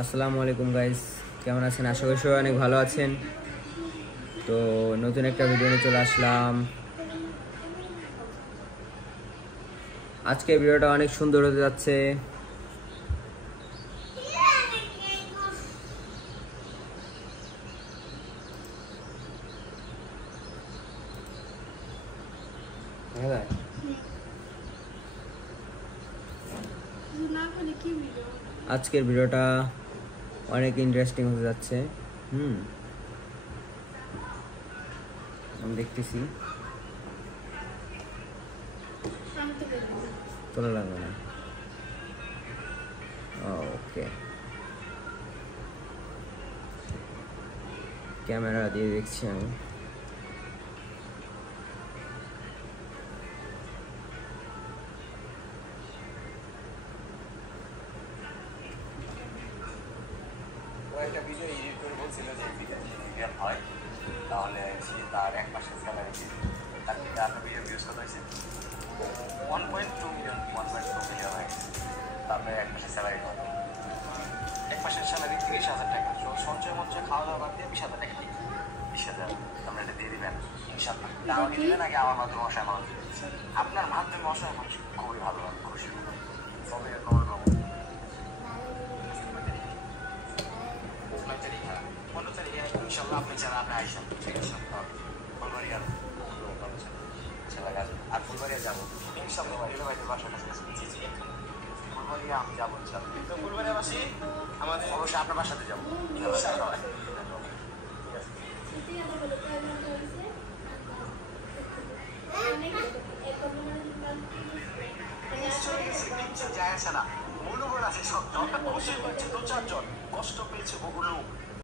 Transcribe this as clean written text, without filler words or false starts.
আসসালামু আলাইকুম গাইস, কেমন আছেন? আশা করি সবাই অনেক ভালো আছেন। তো নতুন একটা ভিডিও নিয়ে চলে আসলাম। আজকে ভিডিওটা অনেক সুন্দর হতে যাচ্ছে। আজকের ভিডিওটা অনেক ইন্টারেস্টিং হতে যাচ্ছে। আমি দেখতেছি তোলা লাগবে না। ওকে, ক্যামেরা দিয়ে দেখছি আমি। একটা ভিডিও এডিট করে বলছিল যে ভিডিও হয় তাহলে সে তার এক মাসের স্যালারি তার থেকে আপনার ভিডিও ভিউজ কত হয়েছে 1.2 মিলিয়ন হয়ে গেছে। তারপরে এক মাসের স্যালারি কত? এক মাসের স্যালারি 30,000 টাকা। সঞ্চয় মঞ্চয় খাওয়া দাওয়া বাদ দিয়ে 20,000 টাকা দিই। 20,000 আপনার এটা দিয়ে দিবেন ইনশাআল্লাহ। আমাকে দিবেন নাকি আমার মাধ্যমে অসহায় মানুষ? আপনার মাধ্যমে অসহায় মানুষ খুবই ভালো লাগবে, খুশি সবাই কমেন্ট করবো। 15 তারিখে ইনশাল্লাহ আপনি ছাড়া আপনি আইসেন, ঠিক আছে? ফুলবাড়িয়া আর ফুলবাড়িয়া যাবো ইনশাল্লাহ। ভাইদের বাসার কাছে ফুলবাড়িয়া আমি যাবো ইনশাল্লাহ। তো ফুলবাড়িয়া বাসি আমাদের অবশ্যই আপনার বাসাতে যাবো ইনশাল্লাহ। যায় আসে না, মূল্যবোধ আছে সব। খুশি হয়েছে 2-4 জন, কষ্ট পেয়েছে বহু লোক।